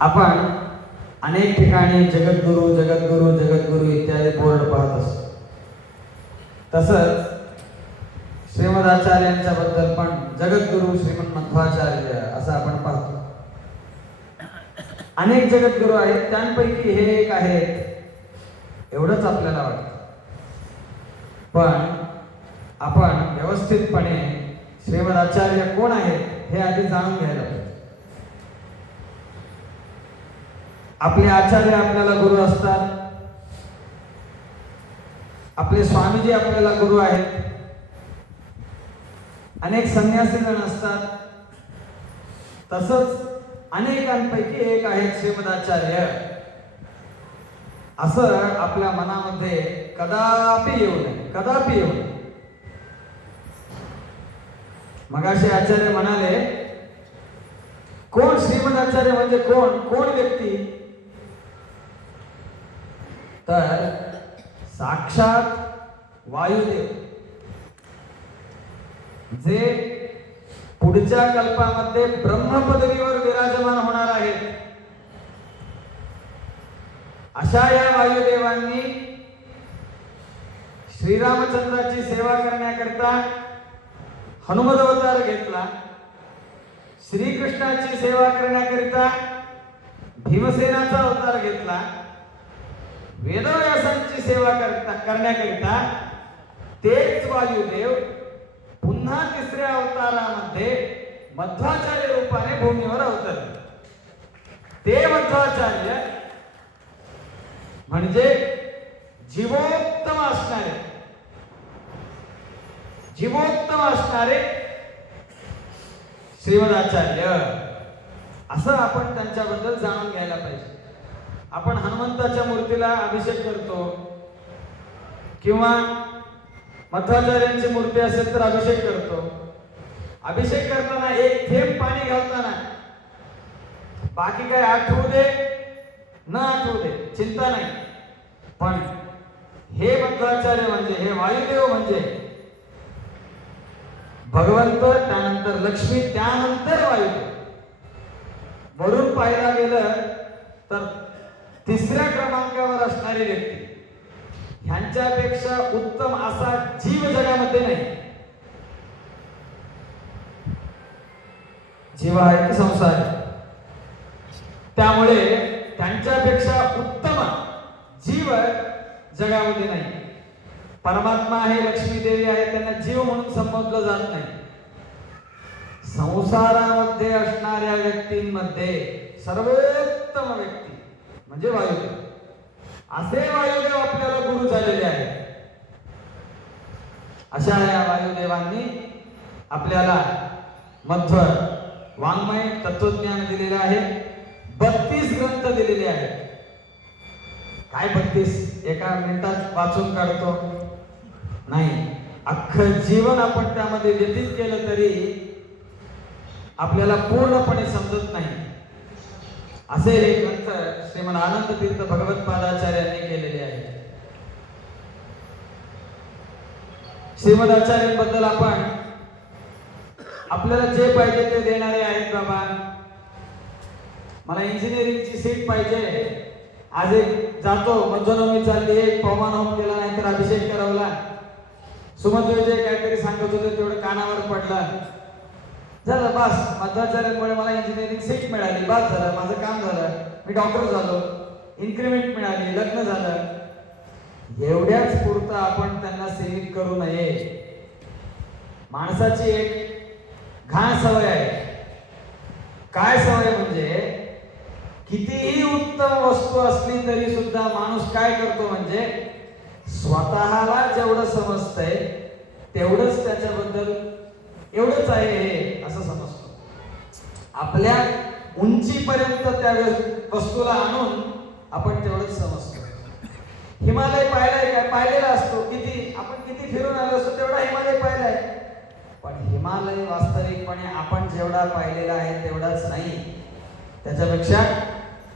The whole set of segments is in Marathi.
आपण अनेक ठिकाणी जगद्गुरु जगद्गुरु जगद्गुरु इत्यादी बोर्ड पाहत असतो. तसंच श्रीमदाचार्यांच्या बद्दल पण जगद्गुरु श्रीमद मध्वाचार्य असं आपण पाहतो. अनेक जगद्गुरु आहेत, त्यांपैकी हे एक आहेत एवढंच आपल्याला वाटतं. पण आपण व्यवस्थितपणे श्रीमदाचार्य कोण आहेत हे आधी जाणून घ्यायला पाहिजे. आपले आचार्य आपल्याला गुरु असतात, आपले स्वामीजी आपल्याला गुरु आहेत, अनेक संन्यासीगण असतात. तसंच अनेकांपैकी एक आहेत श्रीमदाचार्य, असं आपल्या मनामध्ये कदापि येऊ नये, कदापि येऊ नये. मगाशी आचार्य म्हणाले, कोण श्रीमदाचार्य म्हणजे कोण, कोण व्यक्ती, तर साक्षात वायुदेव, जे पुढच्या कल्पामध्ये ब्रह्मपदवीवर विराजमान होणार आहेत. अशा या वायुदेवांनी श्रीरामचंद्राची सेवा करण्याकरता हनुमत अवतार घेतला, श्रीकृष्णाची सेवा करण्याकरिता भीमसेनाचा अवतार घेतला, वेदव्यासांची सेवा करण्याकरिता तेच वायुदेव पुन्हा तिसऱ्या अवतारामध्ये मध्वाचार्य रूपाने भूमीवर अवतरले. ते मध्वाचार्य म्हणजे जीवोत्तम असणारे, जीवोत्तम असणारे श्रीमदाचार्य, असं आपण त्यांच्याबद्दल जाणून घ्यायला पाहिजे. आपण हनुमंताच्या मूर्तीला अभिषेक करतो किंवा मध्वाचार्यांची मूर्ती असेल तर अभिषेक करतो. अभिषेक करताना एक थेंब पाणी घालताना बाकी काय आठवू दे न आठवू दे चिंता नाही, पण हे मध्वाचार्य म्हणजे, हे वायुदेव म्हणजे भगवंत, त्यानंतर लक्ष्मी, त्यानंतर वायुदेव. वरून पाहायला गेलं तर तिसऱ्या क्रमांकावर असणारी व्यक्ती, ह्यांच्यापेक्षा उत्तम असा जीव जगामध्ये नाही. जीव आहे की संसार आहे, त्यामुळे त्यांच्यापेक्षा उत्तम जीव जगामध्ये नाही. परमात्मा आहे, लक्ष्मी देवी आहे, त्यांना जीव म्हणून संबोधलं जात नाही. संसारामध्ये असणाऱ्या व्यक्तींमध्ये सर्वोत्तम व्यक्ती म्हणजे वायुदेव. असे वायुदेव आपल्याला गुरु झालेले आहेत. अशा या वायुदेवांनी आपल्याला मध्व वाङ्मय तत्वज्ञान दिलेले आहे. 32 ग्रंथ दिलेले आहेत. काय 32 एका मिनिटात वाचून काढतो नाही, अख्खं जीवन आपण त्यामध्ये व्यतीत केलं तरी आपल्याला पूर्णपणे समजत नाही. असे हे ग्रंथ श्रीमद आनंद तीर्थ भगवत्पादाचार्यांनी केलेले आहेत. श्रीमदाचार्यांबद्दल आपण आपल्याला जे पाहिजे ते देणारे आहेत. बाबा मला इंजिनिअरिंगची सीट पाहिजे, आज एक जातो मध्वनवमी चालली, एक पवमान होम केला, नाहीतर अभिषेक करवला, सुमध्वजे काहीतरी सांगत होते तेवढं कानावर पडलं, झालं बस. मध्वाचार्यांमुळे मला इंजिनिअरिंग सीट मिळाली, बस झालं, माझं काम झालं, मी डॉक्टर झालो, इन्क्रिमेंट मिळाली, लग्न झालं. एवढ्याच पुरतं आपण त्यांना सेवित करू नये. माणसाची एक घाण सवय आहे. काय सवय म्हणजे कितीही उत्तम वस्तू असली तरी सुद्धा माणूस काय करतो म्हणजे स्वतःला जेवढं समजतंय तेवढंच त्याच्याबद्दल एवढंच आहे हे असं समजतो. आपल्या उंचीपर्यंत त्या वस्तूला आणून आपण तेवढंच समजतो. हिमालय पाहिलाय काय? पाहिलेला असतो. किती आपण किती फिरून आलो असतो तेवढा हिमालय पाहिलाय, पण हिमालय वास्तविकपणे आपण जेवढा पाहिलेला आहे तेवढाच नाही, त्याच्यापेक्षा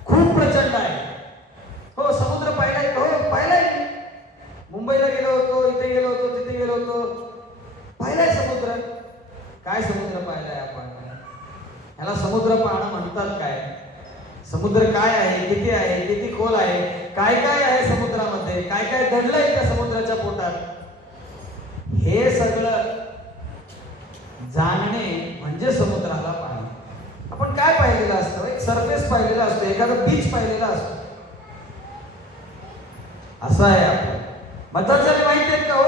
खूप प्रचंड आहे. हो समुद्र पाहिलाय, हो पाहिलाय. मुंबईला गेलो होतो, इथे गेलो होतो, तिथे गेलो होतो, पाहिलाय समुद्र. काय समुद्र पाहिलाय आपण? याला समुद्र पाहणं म्हणतात काय? समुद्र काय आहे, किती खोल आहे, काय काय आहे समुद्रामध्ये, काय काय दडलंय त्या समुद्राच्या पोटात, हे सगळं जाणणे म्हणजे समुद्राला पाहणे. आपण काय पाहिलेलं असतं? एक सरफेस पाहिलेला असतो, एखादं बीच पाहिलेला असतो. असं आहे आपण. मध्वाचार्य माहिती आहेत का? हो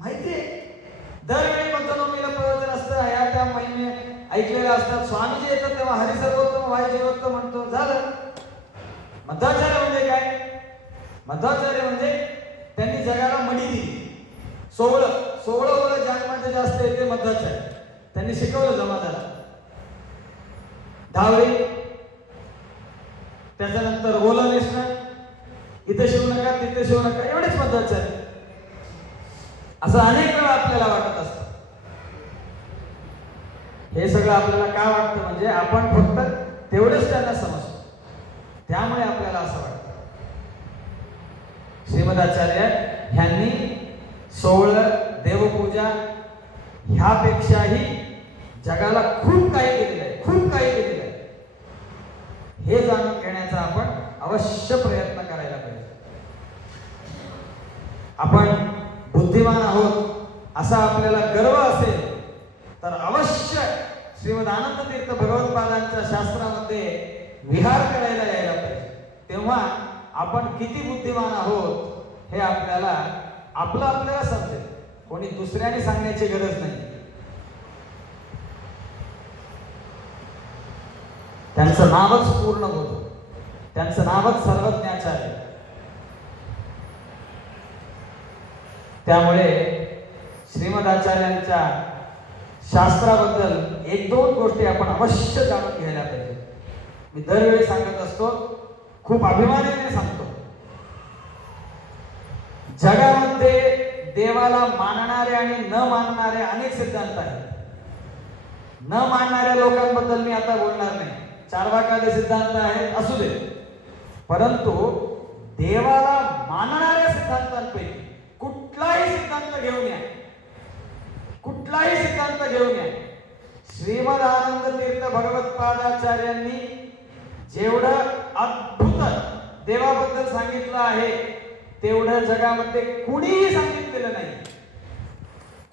माहिती आहे. दरवेळी मतनवमीला प्रवचन असतं, या त्या महिने ऐकलेलं असतात. स्वामीजी येतात तेव्हा हरिसर्वोत्तम वाय जीवोत्तम म्हणतो, झालं. मध्वाचार्य म्हणजे काय? मध्वाचार्य म्हणजे त्यांनी जगाला मणी दिली. 16 ओळख जन्माचे जास्त येते मध्वाचार्य. त्यांनी शिकवलं जमादाला. दहावी त्याच्यानंतर ओलं नेसणं, इथे शिवू नका तिथे शिवू नका, एवढेच मध्वाचार्य. असं अनेक वेळा आपल्याला वाटत असतं. हे सगळं आपल्याला काय वाटतं? म्हणजे आपण फक्त तेवढेच त्यांना समजतो, त्यामुळे आपल्याला असं वाटतं. श्रीमदाचार्य ह्यांनी 16 देवपूजा ह्यापेक्षाही जगाला खूप काही केलेलं आहे, खूप काही केलेलं आहे. हे जाणून घेण्याचा आपण अवश्य प्रयत्न करायला पाहिजे. आपण बुद्धिमान आहोत असा आपल्याला गर्व असेल तर अवश्य श्रीमद आनंद तीर्थ भगवत्पादांच्या शास्त्रामध्ये विहार करायला यायला पाहिजे. तेव्हा आपण किती बुद्धिमान आहोत हे आपल्याला समजेल. कोणी दुसऱ्याने सांगण्याची गरज नाही. त्यांचं नावच पूर्ण होतं, त्यांचं नावच सर्वज्ञाचार्य. त्यामुळे श्रीमदाचार्यांच्या शास्त्राबद्दल 1-2 गोष्टी आपण अवश्य जाणून घ्यायला पाहिजे. मी दरवेळी सांगत असतो, खूप अभिमानाने सांगतो. जगामध्ये देवाला मानणारे आणि न मानणारे अनेक सिद्धांत आहेत. न मानणाऱ्या लोकांबद्दल मी आता बोलणार नाही. चार्वाकाचे सिद्धांत आहेत, असू दे. परंतु देवाला मानणाऱ्या सिद्धांतांपैकी कुठलाही सिद्धांत घेऊन या, कुठलाही सिद्धांत घेऊन या. श्रीमद आनंद तीर्थ भगवत्पादाचार्यांनी जेवढं अद्भुत देवाबद्दल सांगितलं आहे तेवढं जगामध्ये कोणीही सांगितलेलं नाही.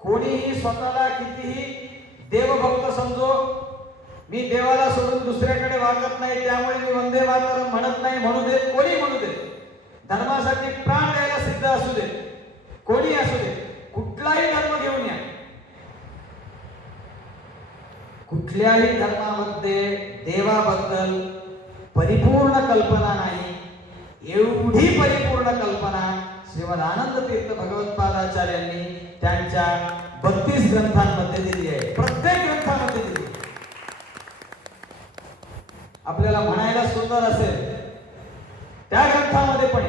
कोणीही स्वतःला कितीही देवभक्त समजो, मी देवाला सोडून दुसऱ्याकडे वागत नाही त्यामुळे मी वंदे मातरम म्हणत नाही, म्हणू देत, कोणी म्हणू देत. धर्मासाठी प्राण द्यायला सिद्ध असू दे, कोणी असू दे, कुठलाही धर्म घेऊन या. कुठल्याही धर्मामध्ये देवाबद्दल परिपूर्ण कल्पना नाही. एवढी परिपूर्ण कल्पना श्रीमद आनंद तीर्थ भगवत्पादाचार्यांनी त्यांच्या 32 ग्रंथांमध्ये दिली आहे. प्रत्येक ग्रंथामध्ये दिली. आपल्याला म्हणायला सुंदर असेल, त्या ग्रंथामध्ये पण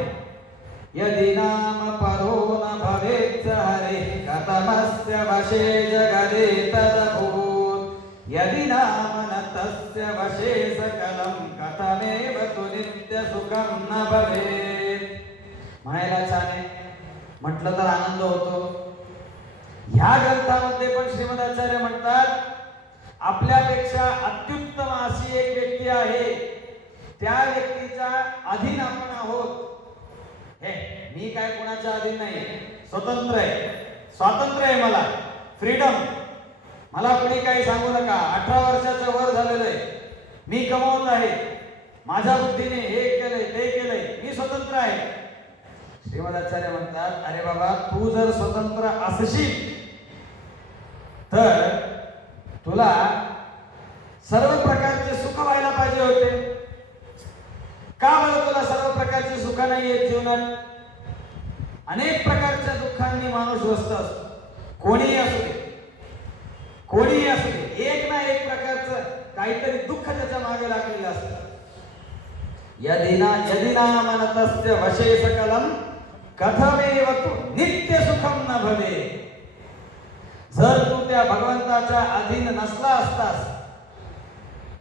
यदि नाम परो न भवेत् हरे कथमस्य वशे जगदे तदभूत् यदि नाम न तस्य वशे सकलं कथमेव तु नित्य सुखं न भवेत्. म्हणायला छान आहे, म्हटलं तर आनंद होतो. ह्या ग्रंथामध्ये पण श्रीमदाचार्य म्हणतात, आपल्यापेक्षा अत्युत्तम अशी एक व्यक्ती आहे, त्या व्यक्तीच्या अधीन आपण आहोत. हे मी काय कोणाच्या अधीन नाही, स्वतंत्र आहे, स्वातंत्र्य आहे मला, फ्रीडम. मला कोणी काही सांगू नका. 18 वर्षाच्या वर झालेलं आहे, मी कमवत आहे, माझ्या बुद्धीने हे केलंय ते केलंय, मी स्वतंत्र आहे. श्रीमदाचार्य म्हणतात, अरे बाबा, तू जर स्वतंत्र असशील तर तुला सर्व प्रकारचे सुख व्हायला पाहिजे होते. का बरं तुला सर्व प्रकारचे सुख नाही आहेत जीवनात? अनेक प्रकारच्या दुःखांनी माणूस ग्रस्त असतो. कोणीही असू दे, कोणीही असू दे, एक ना एक प्रकारचं काहीतरी दुःख त्याच्या मागे लागलेलं असतं. यदि नाम तस्य वशे सकलं कथमेव तु नित्य सुखं न भवेत्. जर तू त्या भगवंताच्या अधीन नसला असतास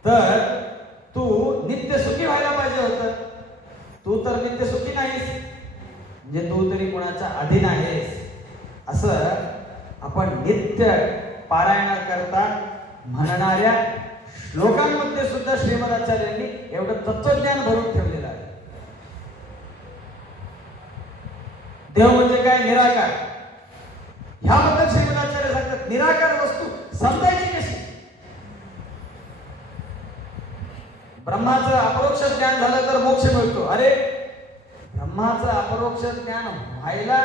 तर तू नित्य सुखी व्हायला पाहिजे होतं. तू तर नित्य सुखी नाहीस, म्हणजे तू तरी कोणाच्या अधीन आहेस. असं आपण नित्य पारायण करता म्हणणाऱ्या श्लोकांमध्ये सुद्धा श्रीमदाचार्यांनी एवढं तत्वज्ञान भरून ठेवलेलं आहे. देव म्हणजे काय? निराकार. ह्याबद्दल श्रीमदाचार्य सांगतात निराकार वस्तू समजायची कशी? ब्रह्माचं अपरोक्ष ज्ञान झालं तर मोक्ष मिळतो. अरे ब्रह्माचं अपरोक्ष ज्ञान व्हायला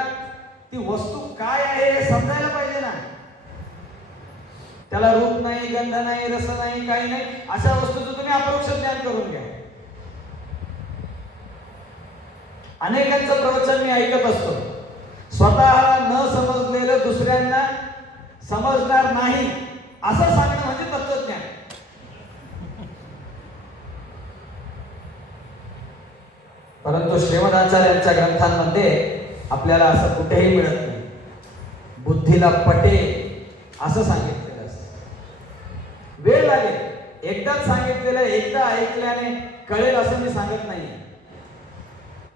ती वस्तू काय आहे हे समजायला पाहिजे ना. त्याला रूप नाही, गंध नाही, रस नाही, काही नाही, अशा वस्तूचं तुम्ही अपरोक्ष ज्ञान करून घ्या. अनेकांचं प्रवचन मी ऐकत असतो. स्वतःला न समजलेलं दुसऱ्यांना समजणार नाही असं सांगणं म्हणजे तत्वज्ञान. परंतु श्रीमदाचार्यांच्या ग्रंथांमध्ये आपल्याला असं कुठेही मिळत नाही. बुद्धीला पटे असं सांगितलेलं असतं. वेळ लागेल. एकदाच सांगितलेलं एकदा ऐकल्याने कळेल असं मी सांगत नाही.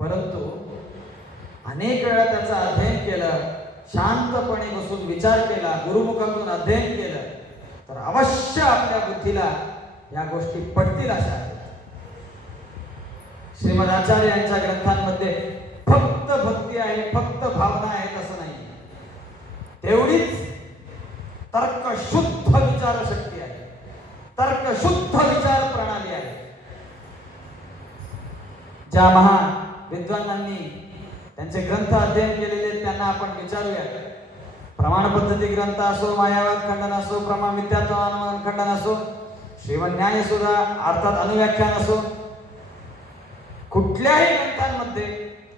परंतु अनेक वेळा त्याचा अध्ययन केलं, शांतपणे बसून विचार केला, गुरुमुखातून अध्ययन केलं तर अवश्य आपल्या बुद्धीला या गोष्टी पटतील अशा आहेत. श्रीमदाचार्य यांच्या ग्रंथांमध्ये फक्त भक्ती आहे, फक्त भावना आहेत असं नाही. तेवढीच तर्कशुद्ध विचारशक्ती आहे, तर्कशुद्ध विचार प्रणाली आहे. ज्या महान विद्वानांनी त्यांचे ग्रंथ अध्ययन केलेले त्यांना आपण विचारूया. प्रमाण पद्धती ग्रंथ असो, मायावाद खंडन असो, प्रमाण विद्यात्वान खंडन असो, श्रीमद न्याय सुद्धा अर्थात अनुव्याख्यान असो, कुठल्याही ग्रंथांमध्ये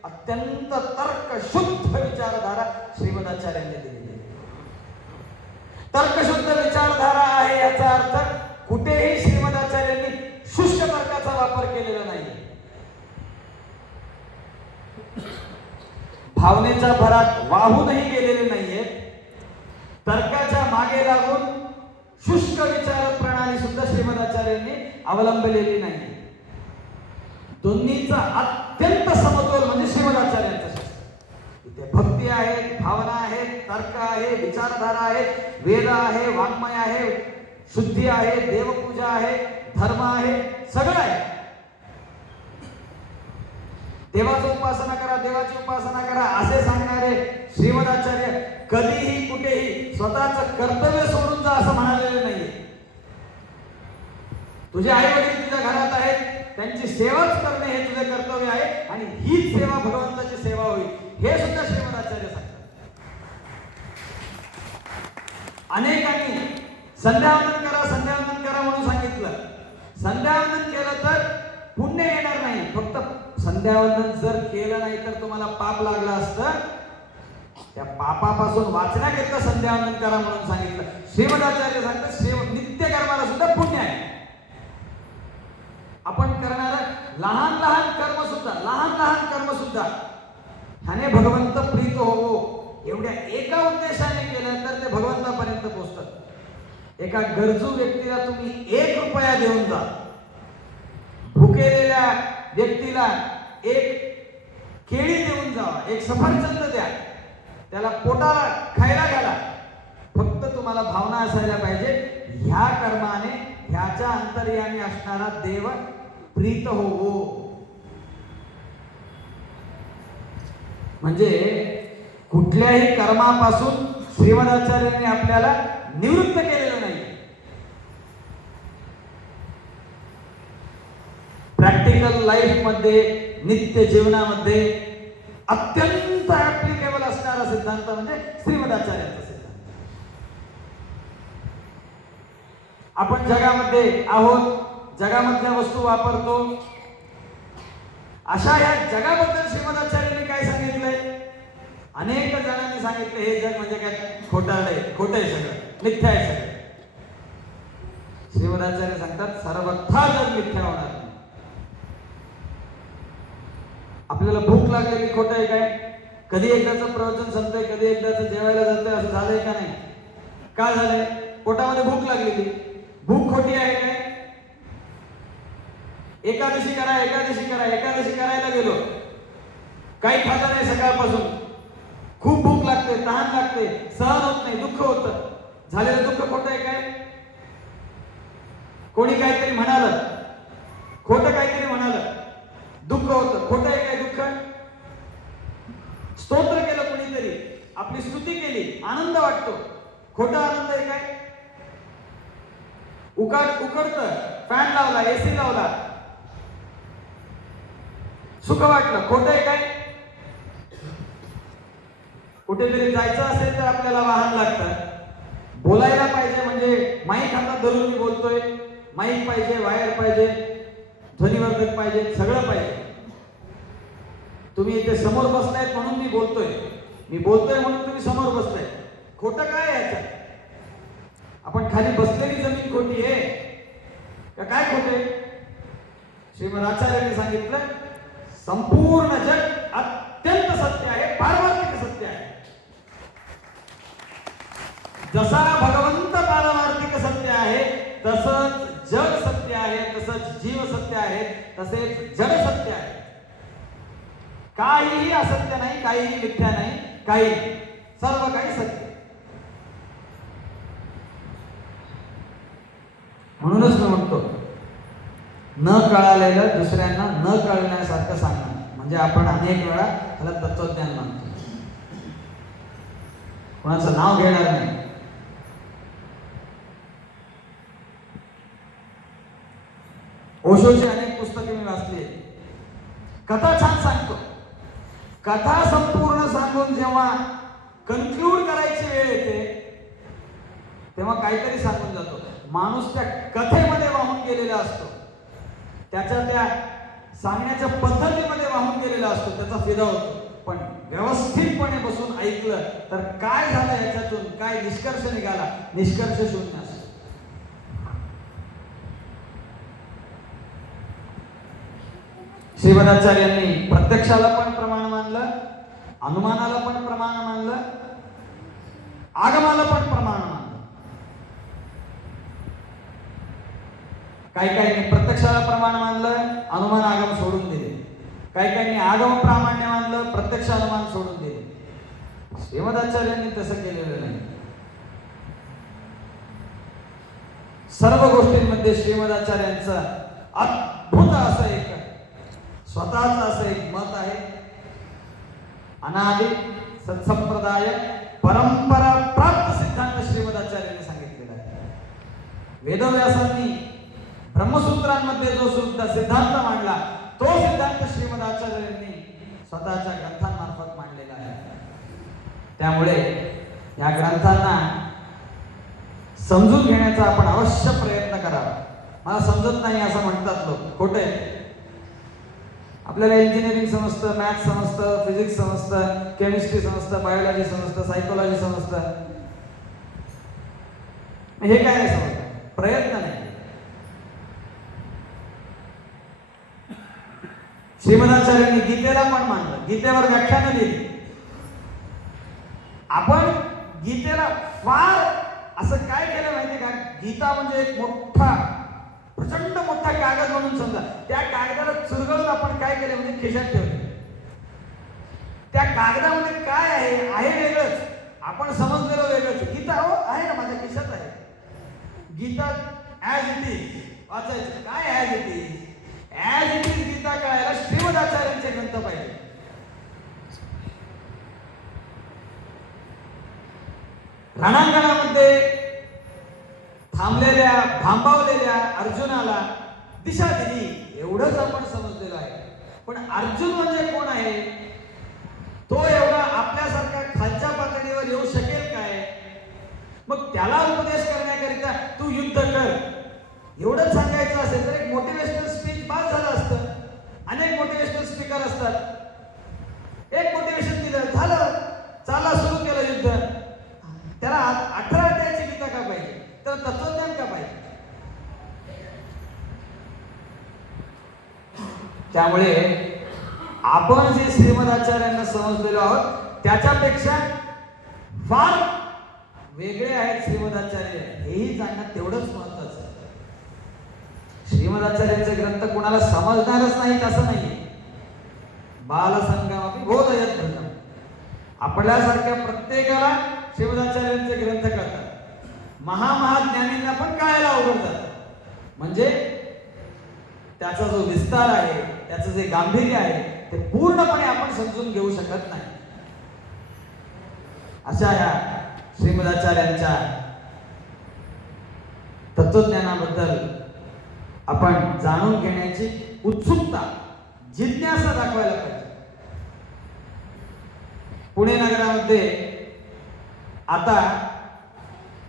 अत्यंत तर्कशुद्ध विचारधारा श्रीमदाचार्यांनी दिलेली आहे. तर्कशुद्ध विचारधारा आहे याचा अर्थ कुठेही श्रीमदाचार्यांनी शुष्क तर्काचा वापर केलेला नाही. भावनेच्या भरात वाहूनही गेलेले नाहीये. तर्काच्या मागे लागून शुष्क विचार प्रणाली सुद्धा श्रीमदाचार्यांनी अवलंबलेली नाही. दोन्हीचा अत्यंत समतोल म्हणजे श्रीमदाचार्यांचा शास्त्र. इथे भक्ती आहे, भावना आहे, तर्क आहे, विचारधारा आहे, वेद आहे, वाङ्मय आहे, शुद्धी आहे, देवपूजा आहे, धर्म आहे, सगळं आहे. देवाची उपासना करा, देवाची उपासना करा असे सांगणारे श्रीमदाचार्य कधीही कुठेही स्वतःचं कर्तव्य सोडून जा असं म्हणालेले नाहीये. तुझे आई वडील तुझ्या घरात आहेत, त्यांची सेवाच करणे हे तुझे कर्तव्य आहे आणि हीच सेवा भगवंताची सेवा होईल हे सुद्धा श्रीमदाचार्य सांगतात. अनेकांनी संध्यावंदन करा, संध्यावंदन करा म्हणून सांगितलं. संध्यावंदन केलं तर पुण्य येणार नाही. फक्त संध्यावंदन जर केलं नाही तर तुम्हाला पाप लागलं असतं. त्या पापापासून वाचण्याकरिता संध्यावंदन करा म्हणून सांगितलं. श्रीमदाचार्य सांगतात नित्य कर्माला सुद्धा पुण्य आहे. आपण करणारा लहान लहान कर्म सुद्धा ह्याने भगवंत प्रीत होवो एवढ्या एका उद्देशाने केलं तर ते भगवंतापर्यंत पोहोचतात. एका गरजू व्यक्तीला तुम्ही 1 रुपया देऊन जा, भुकेलेल्या व्यक्तीला 1 केळी देऊन जावा, 1 सफरचंद द्या, त्याला पोटाला खायला घाला. फक्त तुम्हाला भावना असायला पाहिजे ह्या कर्माने ह्याच्या अंतर्यामी असणारा देव प्रीत होवो. म्हणजे कुठल्याही कर्मापासून श्रीमदाचार्यांनी आपल्याला निवृत्त केलेलं नाही. प्रॅक्टिकल लाईफ मध्ये, नित्य जीवनामध्ये अत्यंत ऍप्लिकेबल असणारा सिद्धांत म्हणजे श्रीमदाचार्यांचा सिद्धांत. आपण जगामध्ये आहोत, जगामधल्या वस्तू वापरतो. अशा या जगाबद्दल श्रीमदाचार्यांनी काय सांगितलंय? अनेक जणांनी सांगितलं हे जग म्हणजे काय खोटं आहे, सगळं मिथ्या आहे सगळं. श्रीमदाचार्य सांगतात सर्वथा जग मिथ्या होणार नाही. आपल्याला भूक लागली की खोटं आहे काय? कधी एकदाचं प्रवचन संपतंय, कधी एकदाचं जेवायला जातंय असं झालंय का नाही? काय झालंय? पोटामध्ये भूक लागलेली. भूक खोटी आहे काय? एकादशी करायला गेलो, काही खाता नाही सकाळपासून, खूप भूक लागते, तहान लागते, सहन होत नाही, दुःख होतं. झालेलं दुःख खोटं आहे काय? कोणी काहीतरी म्हणालं, खोटं काहीतरी म्हणालं, दुःख होतं. खोटं आहे काय दुःख? स्तोत्र केलं कोणीतरी, आपली स्तुती केली, आनंद वाटतो. खोटा आनंद आहे काय? उकडतं, फॅन लावला, एसी लावला, सुख वाटलं, खोटं आहे काय? कुठेतरी जायचं असेल तर आपल्याला वाहन लागतं, बोलायला पाहिजे म्हणजे माईक हातात धरून मी बोलतोय, माईक पाहिजे, वायर पाहिजे, ध्वनिवर्धक पाहिजे, सगळं पाहिजे. तुम्ही इथे समोर बसलायत म्हणून मी बोलतोय म्हणून तुम्ही समोर बसलाय. खोटं काय आहे याच्यात? आपण खाली बसलेली जमीन खोटी आहे का काय खोटे? श्रीमद आचार्यांनी सांगितलं संपूर्ण जग अत्यंत सत्य आहे, पारमार्थिक सत्य आहे. जसा भगवंत पारमार्थिक सत्य आहे तसंच जग सत्य आहे, तसंच जीव सत्य आहे, तसेच जड सत्य आहे. काहीही असत्य नाही, काहीही मिथ्या नाही, काही सर्व काही सत्य. म्हणूनच मी म्हणतो न कळालेलं दुसऱ्यांना न कळण्यासारखं सांगणं म्हणजे आपण अनेक वेळा त्याला तत्वज्ञान मानतो. कोणाचं नाव घेणार नाही. ओशोची अनेक पुस्तके मी वाचली. कथा छान सांगतो. कथा संपूर्ण सांगून जेव्हा कन्क्लूड करायची वेळ येते तेव्हा काहीतरी सांगून जातो. माणूस त्या कथेमध्ये वाहून गेलेला असतो, त्याच्या त्या सांगण्याच्या पद्धतीमध्ये वाहून गेलेला असतो, त्याचा फिदा होतो. पण व्यवस्थितपणे बसून ऐकलं तर काय झालं याच्यातून, काय निष्कर्ष निघाला, निष्कर्ष शून्य असतो. श्रीमदाचार्यांनी प्रत्यक्षाला पण प्रमाण मानलं, अनुमानाला पण प्रमाण मानलं, आगमाला पण प्रमाण मानलं. काही काहींनी प्रत्यक्षाला प्रमाण मानलं, अनुमान आगम सोडून दिले. काही काहींनी आगम प्रामाण्य मानलं, प्रत्यक्ष अनुमान सोडून दिले. श्रीमदाचार्यांनी तसं केलेलं नाही. सर्व गोष्टींमध्ये श्रीमदाचार्यांचं अद्भुत असं एक स्वतःच असं एक मत आहे. अनादि सत्संप्रदाय परंपरा प्राप्त सिद्धांत श्रीमदाचार्यांनी सांगितलेला आहे. वेदव्यासांनी ब्रह्मसूत्रांमध्ये जो सुद्धा सिद्धांत मांडला तो सिद्धांत श्रीमदाचार्यांनी स्वतःच्या ग्रंथांमार्फत मांडलेला आहे. त्यामुळे या ग्रंथांना समजून घेण्याचा आपण अवश्य प्रयत्न करावा. मला समजत नाही असं म्हणतात लोक, खोटे. आपल्याला इंजिनिअरिंग समजतं, मॅथ्स समजतं, फिजिक्स समजतं, केमिस्ट्री समजतं, बायोलॉजी समजतं, सायकोलॉजी समजतं. हे काय नाही समजतं, प्रयत्न नाही. श्रीमदाचार्यांनी गीतेला पण मानलं, गीतेवर व्याख्यानं दिली. आपण गीतेला फार असं काय केलं माहिती का? गीता म्हणजे एक मोठा प्रचंड मोठा कागद म्हणून समजा. त्या कागदाला चुरगळून आपण काय केलं म्हणजे खिशात ठेवले. त्या कागदामध्ये काय आहे वेगळंच, आपण समजलेलं वेगळंच. गीता हो आहे ना माझ्या खिशात आहे. गीता ऍज इट इज वाचायचं. काय as it is? As it is Gita कळायला श्रीमदाचार्यांचे ग्रंथ पाहिजे. रणांगणामध्ये थांबलेल्या भांबावलेल्या अर्जुनाला दिशा दिली एवढंच आपण समजलेलं आहे. पण अर्जुन म्हणजे कोण आहे? तो एवढा आपल्यासारखा खालच्या पातळीवर येऊ शकेल काय? मग त्याला उपदेश करण्याकरिता तू युद्ध कर एवढंच सांगायचं असेल तर एक मोटिवेशनल स्पीच बाद झालं असतं. अनेक मोटिवेशनल स्पीकर असतात. एक मोटिवेशन दिलं झालं, चाला सुरू केलं युद्ध. त्याला 18 अध्यायाची गीता का पाहिजे? तर तत्वज्ञान का पाहिजे? त्यामुळे आपण जे श्रीमदाचार्यांना समजलेलो आहोत त्याच्यापेक्षा फार वेगळे आहेत श्रीमदाचार्य, हेही जाणणं तेवढंच महत्वाचं आहे. श्रीमदाचार्यांचे ग्रंथ कोणाला समजणारच नाहीत असं नाही. बालसंगमपि बोधयत धर्म. आपल्यासारख्या प्रत्येकाला श्रीमदाचार्यांचे ग्रंथ कळतात. महामहाज्ञानींना पण कळायला अवघड जातात. म्हणजे त्याचा जो विस्तार आहे, त्याचं जे गांभीर्य आहे ते पूर्णपणे आपण समजून घेऊ शकत नाही. अशा या श्रीमदाचार्यांच्या तत्वज्ञानाबद्दल आपण जाणून घेण्याची उत्सुकता, जिज्ञासा दाखवायला पाहिजे. पुणे नगरामध्ये आता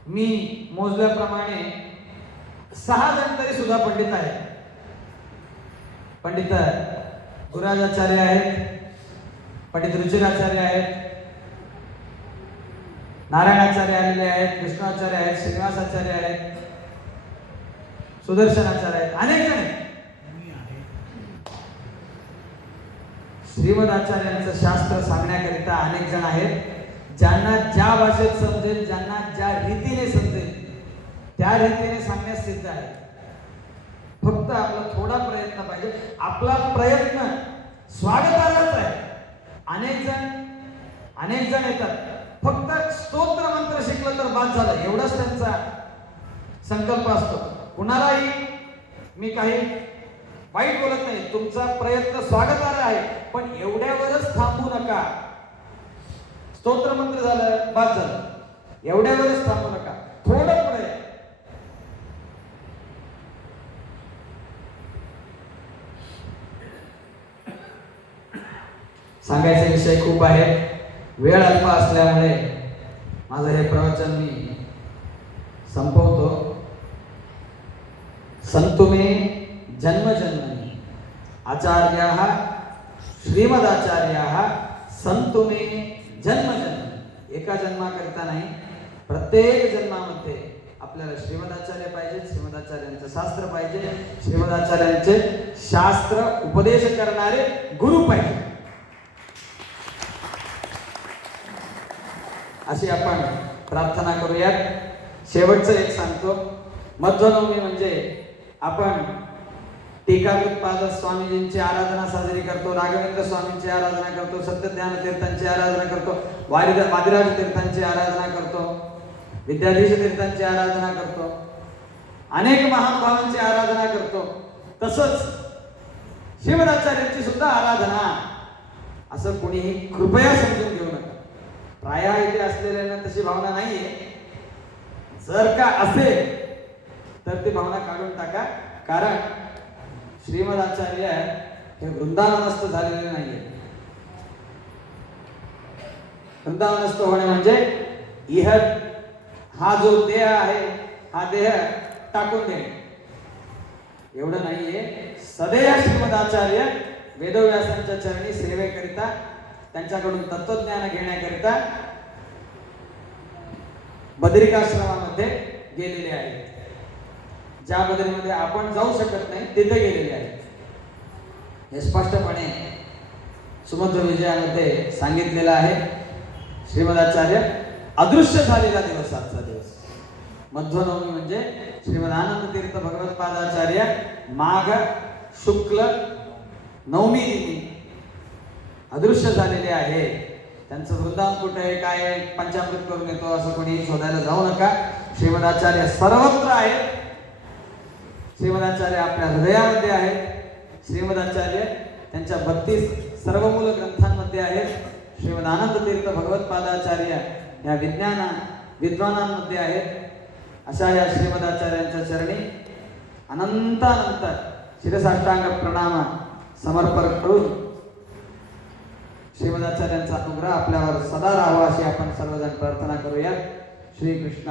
मी मोजल्याप्रमाणे 6 जण तरी सुद्धा पंडित आहेत. पंडित गुरुराजाचार्य आहेत, पंडित रुचिराचार्य आहेत, नारायणाचार्य आलेले आहेत, कृष्णाचार्य आहेत, श्रीनिवासाचार्य आहेत, सुदर्शनाचार्य आहेत, अनेक जण आहेत. श्रीमदाचार्यांचं शास्त्र सांगण्याकरिता अनेक जण आहेत. ज्यांना ज्या भाषेत समजेल, ज्यांना ज्या रीतीने समजेल त्या रीतीने सांगण्यास सिद्ध आहे. फक्त आपला थोडा प्रयत्न पाहिजे. आपला प्रयत्न स्वागतार्हच आहे. अनेक जण येतात, फक्त स्तोत्र मंत्र शिकलं तर बाद झालं, एवढाच त्यांचा संकल्प असतो. कुणालाही मी काही वाईट बोलत नाही, तुमचा प्रयत्न स्वागतार्ह आहे, पण एवढ्यावरच थांबू नका. स्तोत्र मंत्र झालं, बाद झालं, एवढ्यावरच थांबू नका, थोडं पुढे. सांगायचे विषय खूप आहेत, वेळ अल्प असल्यामुळे माझं हे प्रवचन मी संपवतो. संतुमे जन्मजन्मनि आचार्याः श्रीमदाचार्याः संतुमे जन्मजन्मनि. एका जन्माकरिता नाही, प्रत्येक जन्मामध्ये आपल्याला श्रीमदाचार्य पाहिजे, श्रीमदाचार्यांचं शास्त्र पाहिजे, श्रीमदाचार्यांचे शास्त्र उपदेश करणारे गुरु पाहिजे. अशी आपण प्रार्थना करूयात. शेवटचं एक सांगतो. मध्वनवमी म्हणजे आपण टीकाकृतपाद स्वामीजींची आराधना साजरी करतो, राघवेंद्र स्वामींची आराधना करतो, सत्यज्ञान तीर्थांची आराधना करतो, वादिराज तीर्थांची आराधना करतो, विद्याधीश तीर्थांची आराधना करतो, अनेक महानुभावांची आराधना करतो. तसंच श्रीमदाचार्यांची सुद्धा आराधना. असं कोणीही कृपया समजून घेऊ नका. प्राय इथे असलेल्यांना तशी भावना नाहीये. जर का असेल तर ती भावना काढून टाका. कारण श्रीमदाचार्य हे वृंदावनस्थ झालेले नाहीये. वृंदावनस्थ होणे म्हणजे इह हा जो देह आहे, हा देह टाकून देणे एवढं नाहीये. सदैव श्रीमदाचार्य वेदव्यासांच्या चरणी सेवेकरिता, त्यांच्याकडून तत्वज्ञान घेण्याकरिता बद्रिकाश्रमामध्ये गेलेले आहेत. ज्या बद्रीमध्ये आपण जाऊ शकत नाही तिथे गेलेले आहेत. हे स्पष्टपणे सुमध्व विजयामध्ये सांगितलेलं आहे. श्रीमदाचार्य अदृश्य झालेला दिवस आजचा दिवस. मध्वनवमी म्हणजे श्रीमद आनंद तीर्थ भगवत्पादाचार्य माघ शुक्ल नवमी दिनी अदृश्य झालेले आहे. त्यांचं वृंदावन कुठे आहे, काय आहे, पंचामृत करून येतो असं कोणी शोधायला जाऊ नका. श्रीमदाचार्य सर्वत्र आहेत. श्रीमदाचार्य आपल्या हृदयामध्ये आहेत. श्रीमदाचार्य त्यांच्या 32 सर्वमूल ग्रंथांमध्ये आहेत. श्रीमद आनंद तीर्थ भगवत्पादाचार्य या विद्वानांमध्ये आहेत. अशा या श्रीमदाचार्यांच्या चरणी अनंत शिरसाष्टांग प्रणाम समर्पण करून श्रीमदाचार्यांचा अनुग्रह आपल्यावर सदा राहावा अशी आपण सर्वजण प्रार्थना करूया. श्री कृष्ण